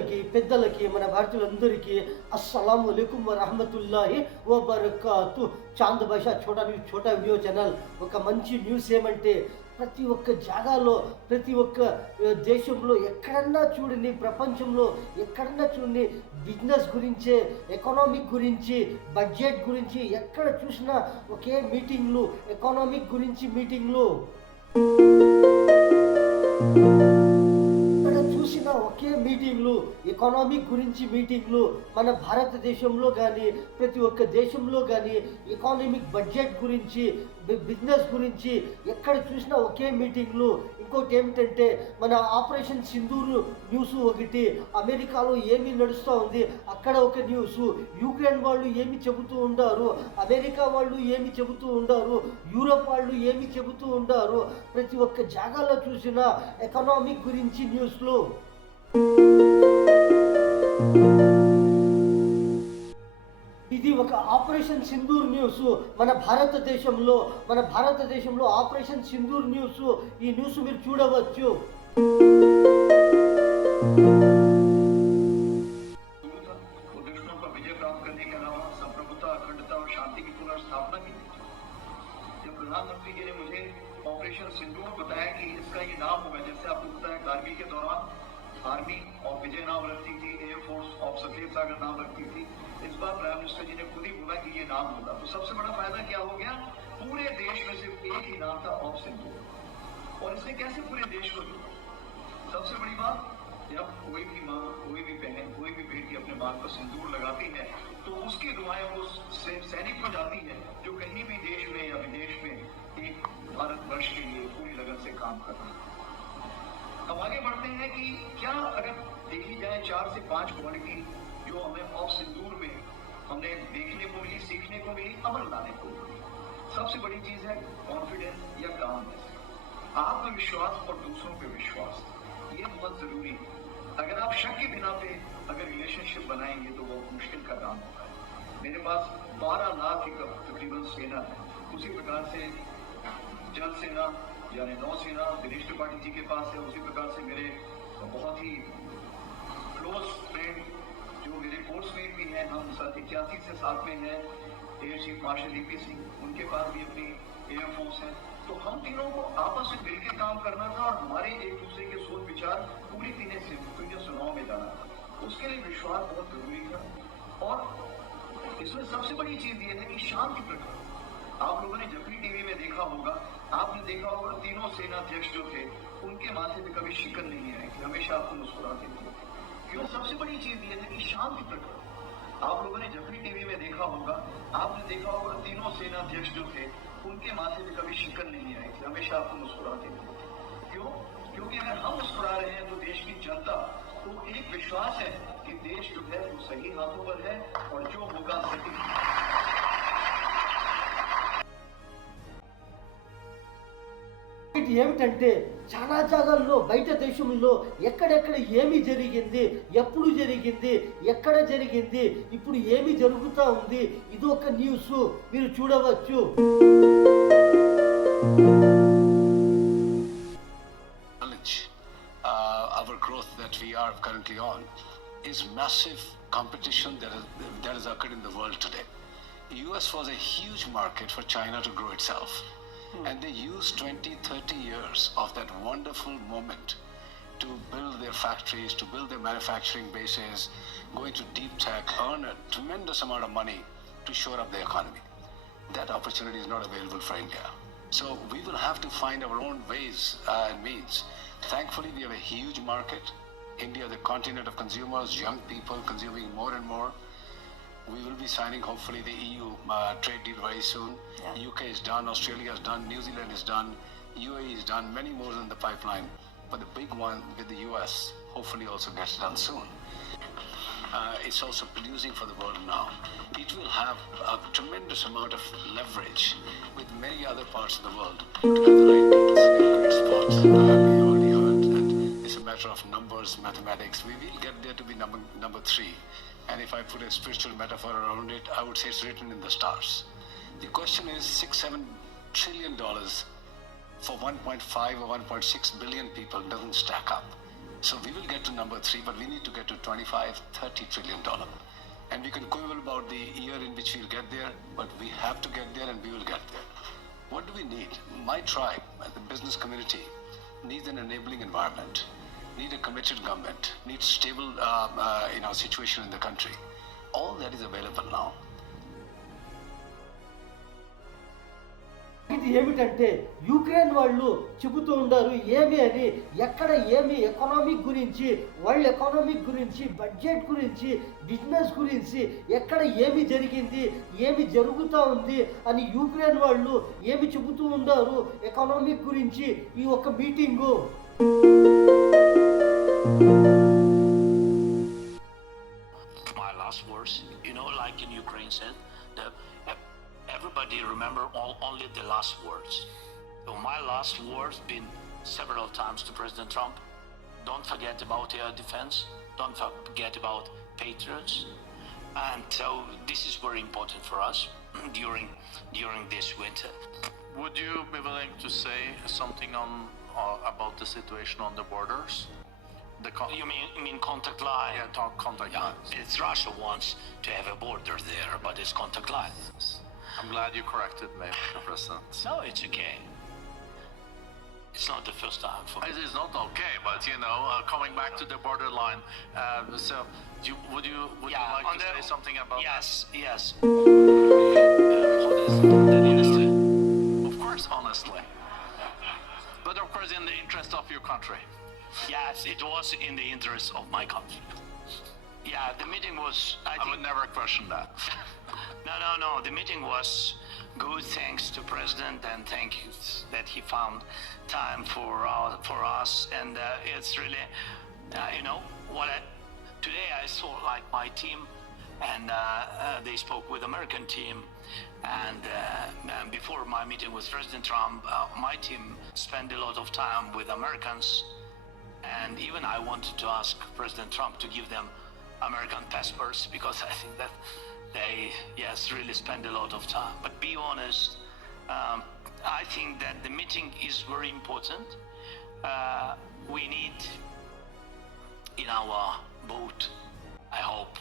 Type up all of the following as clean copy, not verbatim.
పిల్లలకి పెద్దలకి మన భారతీయులందరికీ అస్సలాము అలైకుం వరహమతుల్లాహి వబర్కాతు. చాంద్ భాషా ఛోటా వీడియో ఛానల్. ఒక మంచి న్యూస్ ఏమంటే, ప్రతి ఒక్క జాగాలో ప్రతి ఒక్క దేశంలో ఎక్కడన్నా చూడండి, ప్రపంచంలో ఎక్కడన్నా చూడండి, బిజినెస్ గురించే, ఎకనామిక్ గురించి, బడ్జెట్ గురించి ఎక్కడ చూసినా ఒకే మీటింగ్లు, ఎకనామిక్ గురించి మీటింగ్లు, చూసిన ఒకే మీటింగ్లు, ఎకనామిక్ గురించి మీటింగ్లు. మన భారతదేశంలో కానీ ప్రతి ఒక్క దేశంలో కానీ ఎకనామిక్ బడ్జెట్ గురించి, బిజినెస్ గురించి ఎక్కడ చూసినా ఒకే మీటింగ్లు. ఇంకోటి ఏమిటంటే, మన ఆపరేషన్ సింధూర్ న్యూస్ ఒకటి, అమెరికాలో ఏమి నడుస్తూ ఉంది అక్కడ ఒక న్యూస్, యూక్రెయిన్ వాళ్ళు ఏమి చెబుతూ ఉండారు, అమెరికా వాళ్ళు ఏమి చెబుతూ ఉండారు, యూరోప్ వాళ్ళు ఏమి చెబుతూ ఉండారు. ప్రతి ఒక్క జాగాలో చూసిన ఎకనామిక్ గురించి న్యూస్లు. ఇది ఒక ఆపరేషన్ సింధూర్ న్యూస్. మన భారతదేశంలో ఆపరేషన్ సింధూర్ న్యూస్. ఈ న్యూస్ మీరు చూడవచ్చు. प्रधानमंत्री जी ने मुझे ऑपरेशन सिंदूर बताया कि इसका ये नाम होगा, जैसे आपको पता है कारगिल के दौरान आर्मी ऑफ विजय नाम रखती थी, एयरफोर्स ऑफ सफेद सागर नाम रखती थी। इस बार प्राइम मिनिस्टर जी ने खुद ही बोला कि ये नाम होगा। तो सबसे बड़ा फायदा क्या हो गया, पूरे देश में सिर्फ एक ही नाम था, ऑफ सिंदूर। और इसने कैसे पूरे देश को जोड़ा? सबसे बड़ी बात, जब कोई भी माँ, कोई भी बहन, कोई भी बेटी अपने माँ को सिंदूर लगाती है तो उसकी दुआएं वो सैनिक को जाती है जो कहीं भी देश में या विदेश में एक भारतवर्ष के लिए पूरी लगन से काम कर रहा है। हम आगे बढ़ते हैं कि क्या अगर देखी जाए 4 से 5 क्वालिटी जो हमें ऑफ सिंदूर में हमने देखने को मिली, सीखने को मिली, अमल लाने को मिली। सबसे बड़ी चीज है कॉन्फिडेंस या कामनेस, आत्मविश्वास और दूसरों पे विश्वास। ये बहुत जरूरी है। अगर आप शक के बिना पे अगर रिलेशनशिप बनाएंगे तो बहुत मुश्किल का काम होता है। मेरे पास 12 लाख की तकरीबन सेना है। उसी प्रकार से जल सेना यानी नौसेना दिनेश त्रिपाठी जी के पास है। उसी प्रकार से मेरे बहुत ही क्लोज फ्रेंड जो मेरे कोर्समेट भी हैं, हम 81 से साथ में हैं, air chief marshal EP Singh, उनके पास भी अपनी एयरफोर्स है। तो हम तीनों को आपस में मिलकर काम करना था और हमारे एक दूसरे के सोच विचार पूरी तीनों सुनाव में जाना था। उसके लिए विश्वास बहुत जरूरी था। और इसमें सबसे बड़ी चीज ये है कि शांति प्रकट। आप लोगों ने जब भी टीवी में देखा होगा, आपने देखा होगा तीनों सेनाध्यक्ष जो थे उनके माथे पे कभी शिकन नहीं आई थी, हमेशा आपको मुस्कुराते थे। क्यों? सबसे बड़ी चीज ये है कि शांति प्रकट। आप लोगों ने जब भी टीवी में देखा होगा, आपने देखा होगा तीनों सेनाध्यक्ष जो थे उनके माथे पे कभी शिकन नहीं आई थी, हमेशा आपको मुस्कुराते थे। क्यों? क्योंकि अगर हम मुस्कुरा रहे हैं तो देश की जनता को एक विश्वास है कि देश जो है वो सही हाथों पर है और जो होगा सही। ఏమిటంటే, చాలా జాగాల్లో బయట దేశంలో ఎక్కడెక్కడ ఏమి జరిగింది, ఎప్పుడు జరిగింది, ఎక్కడ జరిగింది, ఇప్పుడు ఏమి జరుగుతూ ఉంది, ఇది ఒక న్యూస్ మీరు చూడవచ్చు. Our growth that we are currently on is massive competition that has occurred in the world today. US was a huge market for China to grow itself. And they used 20-30 years of that wonderful moment to build their factories, to build their manufacturing bases, go into deep tech, earn a tremendous amount of money to shore up the economy. That opportunity is not available for India. So we will have to find our own ways and means. Thankfully, we have a huge market. India, the continent of consumers, young people consuming more and more. We will be signing hopefully the EU trade deal very soon. Yeah. UK is done, Australia is done, New Zealand is done, UAE is done, many more in the pipeline. But the big one with the US hopefully also gets done soon. It's also producing for the world now. It will have a tremendous amount of leverage with many other parts of the world to have the right deals in great spots. We already heard that it's a matter of numbers, mathematics. We will get there to be number 3. And if I put a spiritual metaphor around it, I would say it's written in the stars. The question is $6-7 trillion for 1.5 or 1.6 billion people doesn't stack up. So we will get to number 3, but we need to get to 25, $30 trillion. And we can quibble about the year in which we'll get there, but we have to get there and we will get there. What do we need? My tribe, the business community, needs an enabling environment, need a committed government, needs stable situation in the country. All that is available now. ఇది ఏమిటంటే Ukraine వాళ్ళు చెబుతూ ఉండారు ఏమి అని, ఎక్కడ ఏమి economic గురించి, వరల్డ్ ఎకనామిక్ గురించి, బడ్జెట్ గురించి, బిజినెస్ గురించి, ఎక్కడ ఏమి జరిగింది, ఏమి జరుగుతూ ఉంది అని యుక్రెయిన్ వాళ్ళు ఏమి చెబుతూ ఉండారు ఎకనామిక్ గురించి ఈ ఒక్క meeting. My last words, like in Ukraine said, everybody remember only the last words. So my last words been several times to President Trump. Don't forget about air defense. Don't forget about patriots. And so this is very important for us during this winter. Would you be willing to say something on about the situation on the borders? You mean contact line? Yeah, contact lines. It's Russia wants to have a border there, but it's contact lines. I'm glad you corrected me, Mr. President. No, it's okay. It's not the first time for me. It is not okay, but coming back to the borderline. So, would you like to say something about Yes. honestly? Of course, honestly. But of course, in the interest of your country. Yes, it was in the interest of my country. Yeah, the meeting was. I would never question that. No. The meeting was good. Thanks to President, and thank you that he found time for us. And it's really, today I saw like my team, and they spoke with American team. And before my meeting with President Trump, my team spent a lot of time with Americans. And even I wanted to ask President Trump to give them American passports, because I think that they, really spend a lot of time. But be honest, I think that the meeting is very important. We need in our boat, I hope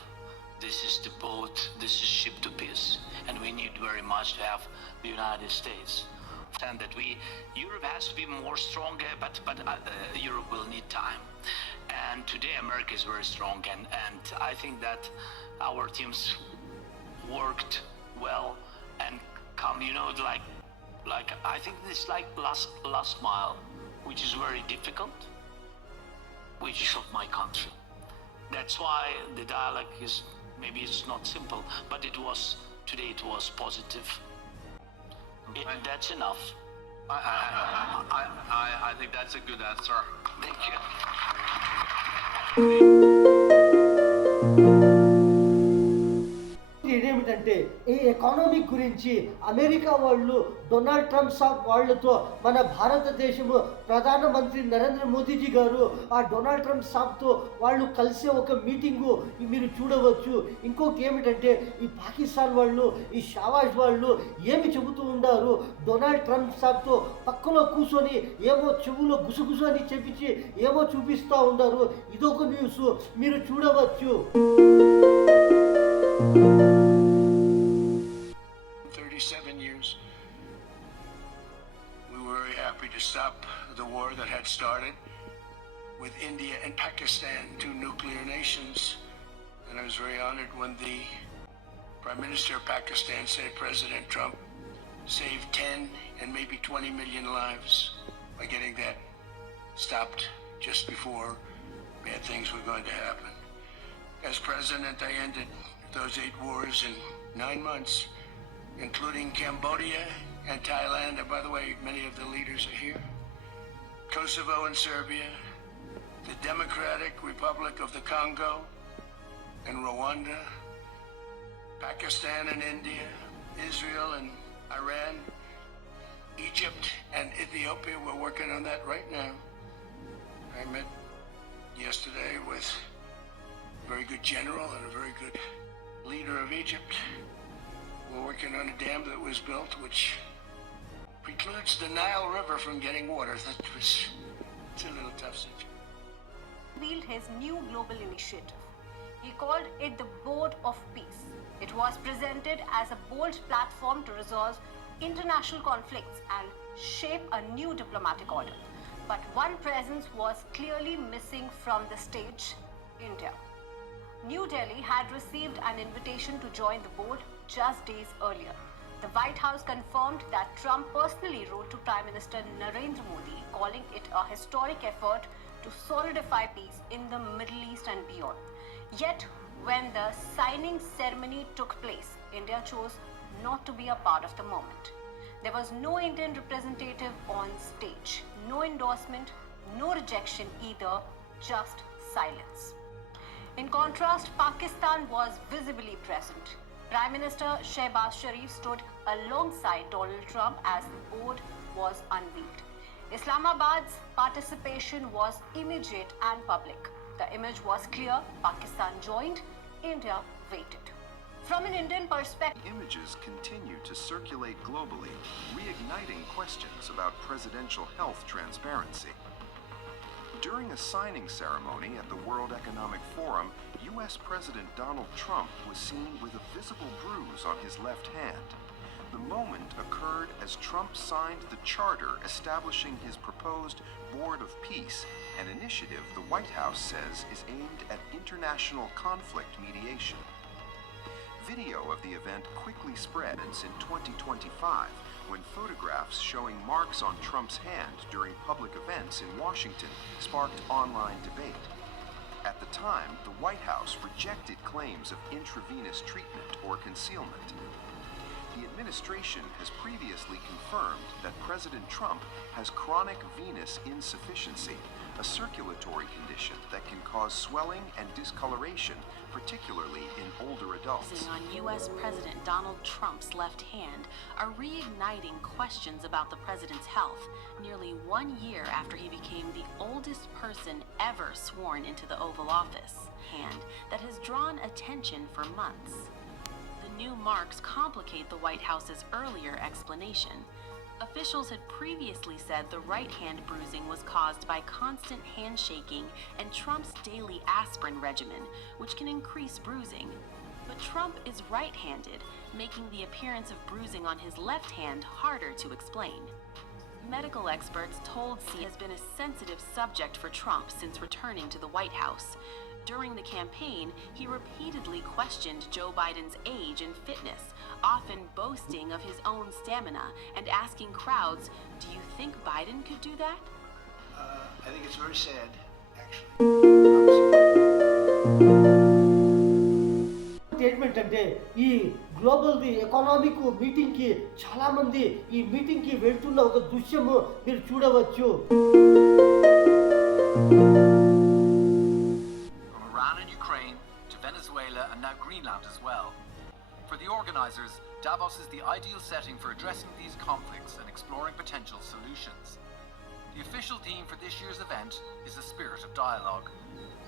this is the boat, this is ship to peace, and we need very much to have the United States. And that Europe has to be more stronger, but Europe will need time. And today America is very strong, and I think that our teams worked well and come, like I think this like last mile, which is very difficult, which is of my country. That's why the dialogue is, maybe it's not simple, but today it was positive. That's enough. I think that's a good answer. Thank you. ఇదేమిటంటే ఈ economic గురించి America వాళ్ళు Donald Trump సాబ్ వాళ్ళతో మన భారతదేశము ప్రధానమంత్రి నరేంద్ర మోదీజీ గారు ఆ Donald Trump సాబ్తో వాళ్ళు కలిసే ఒక మీటింగు మీరు చూడవచ్చు. ఇంకొక ఏమిటంటే ఈ పాకిస్తాన్ వాళ్ళు, ఈ షావాజ్ వాళ్ళు ఏమి చెబుతూ ఉండారు, డొనాల్డ్ ట్రంప్ సాబ్తో పక్కలో కూర్చొని ఏమో చెవులో గుసగుసు అని చెప్పించి ఏమో చూపిస్తూ ఉండారు. ఇదొక న్యూస్ మీరు చూడవచ్చు. 37 years, we were very happy to stop the war that had started with India and Pakistan, two nuclear nations. And I was very honored when the Prime Minister of Pakistan said President Trump saved 10 and maybe 20 million lives by getting that stopped just before bad things were going to happen. As president, I ended those 8 wars in 9 months, including Cambodia and Thailand. And by the way, many of the leaders are here. Kosovo and Serbia, the Democratic Republic of the Congo and Rwanda, Pakistan and India, Israel and Iran, Egypt and Ethiopia. We're working on that right now. I met yesterday with a very good general and a very good leader of Egypt. We're working on a dam that was built which precludes the Nile River from getting water. It's a little tough situation. unveiled his new global initiative. He called it the Board of Peace. It was presented as a bold platform to resolve international conflicts and shape a new diplomatic order. But one presence was clearly missing from the stage: India. New Delhi had received an invitation to join the board just days earlier. The White House confirmed that Trump personally wrote to Prime Minister Narendra Modi, calling it a historic effort to solidify peace in the Middle East and beyond. Yet, when the signing ceremony took place, India chose not to be a part of the moment. There was no Indian representative on stage, no endorsement, no rejection either, just silence. In contrast, Pakistan was visibly present. Prime Minister Shehbaz Sharif stood alongside Donald Trump as the board was unveiled. Islamabad's participation was immediate and public. The image was clear: Pakistan joined, India waited. From an Indian perspective, Images continue to circulate globally, reigniting questions about presidential health transparency. During a signing ceremony at the World Economic Forum, U.S. President Donald Trump was seen with a visible bruise on his left hand. The moment occurred as Trump signed the charter establishing his proposed Board of Peace, an initiative the White House says is aimed at international conflict mediation. Video of the event quickly spread in 2025 when photographs showing marks on Trump's hand during public events in Washington sparked online debate. At the time, the White House rejected claims of intravenous treatment or concealment. The administration has previously confirmed that President Trump has chronic venous insufficiency, a circulatory condition that can cause swelling and discoloration, particularly in older adults. On U.S. President Donald Trump's left hand are reigniting questions about the president's health, nearly 1 year after he became the oldest person ever sworn into the Oval Office, hand that has drawn attention for months. The new marks complicate the White House's earlier explanation. Officials had previously said the right hand bruising was caused by constant handshaking and Trump's daily aspirin regimen, which can increase bruising. But Trump is right-handed, making the appearance of bruising on his left hand harder to explain. Medical experts told CNN has been a sensitive subject for Trump since returning to the White House. During the campaign, he repeatedly questioned Joe Biden's age and fitness, often boasting of his own stamina and asking crowds, "Do you think Biden could do that?" I think it's very sad, actually. Statement అంటే ఈ global economic meeting కి చాలా మంది ఈ meeting కి వెళ్తున్న ఒక దృశ్యము మీరు చూడవచ్చు. From Iran and Ukraine to Venezuela and now Greenland as well. For the organizers, Davos is the ideal setting for addressing these conflicts and exploring potential solutions. The official theme for this year's event is the spirit of dialogue,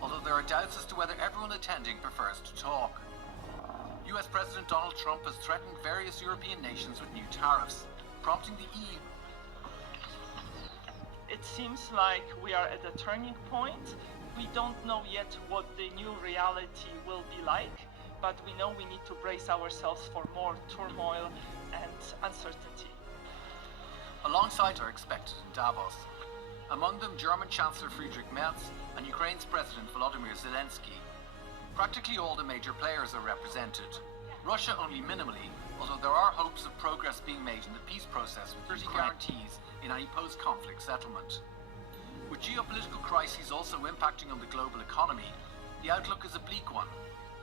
although there are doubts as to whether everyone attending prefers to talk. US President Donald Trump has threatened various European nations with new tariffs, prompting the EU. It seems like we are at a turning point. We don't know yet what the new reality will be like, but we know we need to brace ourselves for more turmoil and uncertainty. Alongside are expected in Davos. Among them, German Chancellor Friedrich Merz and Ukraine's President Volodymyr Zelensky. Practically all the major players are represented. Russia only minimally, although there are hopes of progress being made in the peace process with 30 guarantees in any post-conflict settlement. With geopolitical crises also impacting on the global economy, the outlook is a bleak one.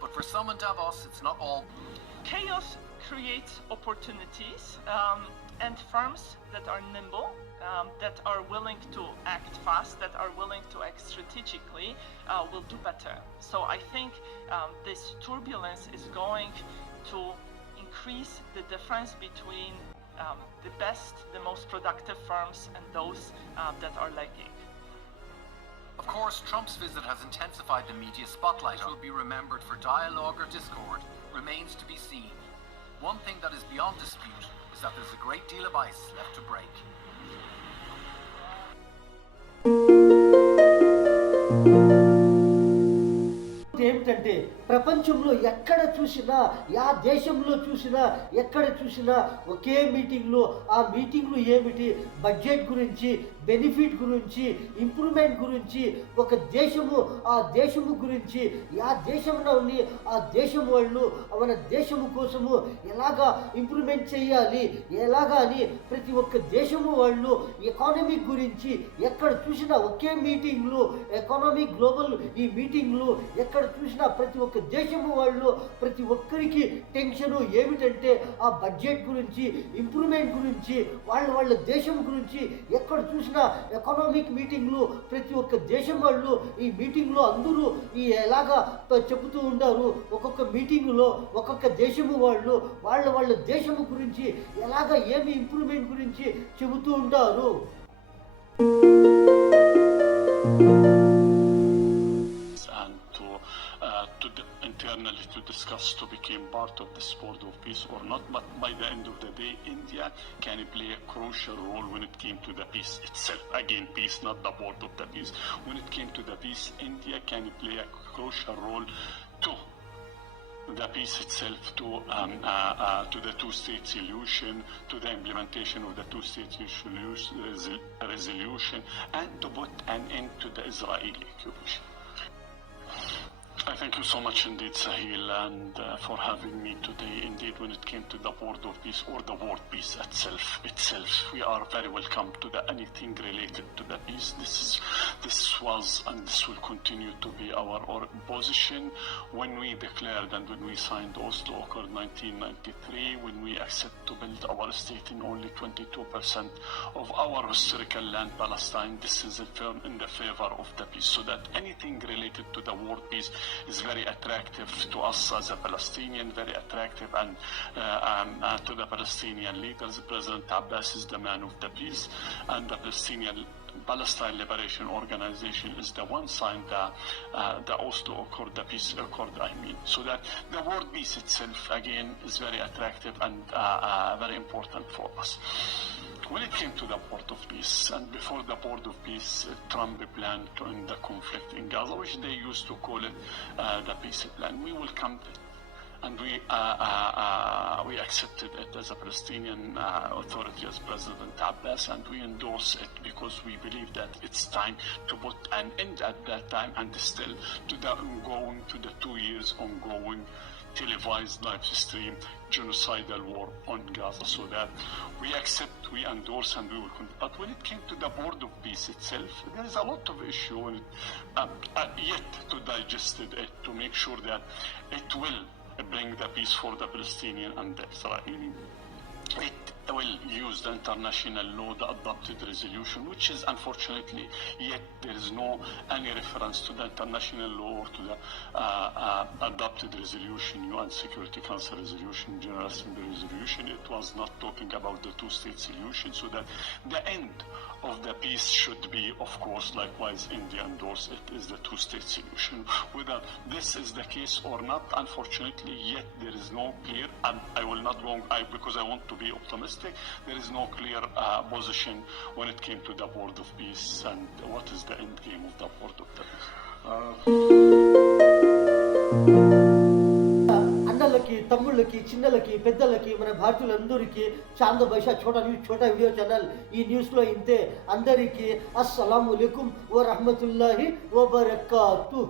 But for some in Davos, it's not all. Chaos creates opportunities, and firms that are nimble, that are willing to act fast, that are willing to act strategically, will do better. So I think this turbulence is going to increase the difference between the best, the most productive firms and those that are lagging. Of course, Trump's visit has intensified the media spotlight. It will be remembered for dialogue or discord remains to be seen. One thing that is beyond dispute is that there's a great deal of ice left to break. ఏమిటంటే ప్రపంచంలో ఎక్కడ చూసినా దేశంలో చూసినా ఎక్కడ చూసినా ఒకే మీటింగ్లో ఆ మీటింగ్లు ఏమిటి బడ్జెట్ గురించి, బెనిఫిట్ గురించి, ఇంప్రూవ్మెంట్ గురించి, ఒక దేశము ఆ దేశము గురించి, దేశంలోని ఆ దేశం వాళ్ళు మన దేశము కోసము ఎలాగా ఇంప్రూవ్మెంట్ చేయాలి, ఎలాగా అని ప్రతి ఒక్క దేశము వాళ్ళు ఎకానమిక్ గురించి ఎక్కడ చూసినా ఒకే మీటింగ్లు, ఎకానమిక్ గ్లోబల్ ఈ మీటింగ్లు ఎక్కడ చూసినా ప్రతి ఒక్క దేశము వాళ్ళు ప్రతి ఒక్కరికి టెన్షను ఏమిటంటే ఆ బడ్జెట్ గురించి, ఇంప్రూవ్మెంట్ గురించి, వాళ్ళ దేశం గురించి ఎక్కడ చూసినా ఎకనామిక్ మీటింగ్లు ప్రతి ఒక్క దేశం వాళ్ళు ఈ మీటింగ్లో అందరూ ఎలాగా చెబుతూ ఉంటారు. ఒక్కొక్క మీటింగ్లో ఒక్కొక్క దేశము వాళ్ళు వాళ్ళ దేశము గురించి ఎలాగా ఏమి ఇంప్రూవ్మెంట్ గురించి చెబుతూ ఉంటారు. Internally to discuss to become part of this board of peace or not, but by the end of the day, India can play a crucial role when it came to the peace itself. Again, peace, not the board of the peace. When it came to the peace, India can play a crucial role to the peace itself, to the two-state solution, to the implementation of the two-state resolution, and to put an end to the Israeli occupation. I thank you so much indeed, Sahil, and for having me today. Indeed, when it came to the board of peace or the word peace itself, we are very welcome to anything related to the peace. This was and this will continue to be our position when we declared and when we signed Oslo Accord 1993, when we accept to build our state in only 22% of our historical land, Palestine. This is in the favor of the peace, so that anything related to the word peace is very attractive to us as a Palestinian, very attractive and to the Palestinian leaders. President Abbas is the man of the peace, and the Palestine Liberation Organization is the one signed the Oslo Accord, the peace accord, so that the word peace itself again is very attractive and very important for us. When it came to the board of peace, and before the board of peace, Trump planned to end the conflict in Gaza, which they used to call it the peace plan. We welcomed it, and we accepted it as a Palestinian authority, as President Abbas, and we endorse it because we believe that it's time to put an end at that time, and still to the 2 years ongoing televised live stream genocidal war on Gaza, so that we accept, we endorse, and we will continue. But when it came to the board of peace itself, there is a lot of issue yet to digest it, to make sure that it will bring the peace for the Palestinian and the Israeli. It will use the international law, the adopted resolution, which is unfortunately yet there is no any reference to the international law or to the adopted resolution, UN Security Council resolution, General Assembly resolution. It was not talking about the two-state solution, so that the end of the peace should be, of course, likewise India endorsed it, is the two-state solution. Whether this is the case or not, unfortunately, yet there is no clear, and I will not go, because I want to be optimistic, there is no clear position when it came to the board of peace and what is the end game of the board of the peace. అన్నలకి, తమ్ముళ్ళకి, చిన్నలకి, పెద్దలకి, మన భారతీయులందరికీ చాంద బైషా Chota video channel ఈ న్యూస్లో ఇంతే. అందరికీ అస్సలాము అలైకుం వ రహ్మతుల్లాహి వ బరకాతుహ్.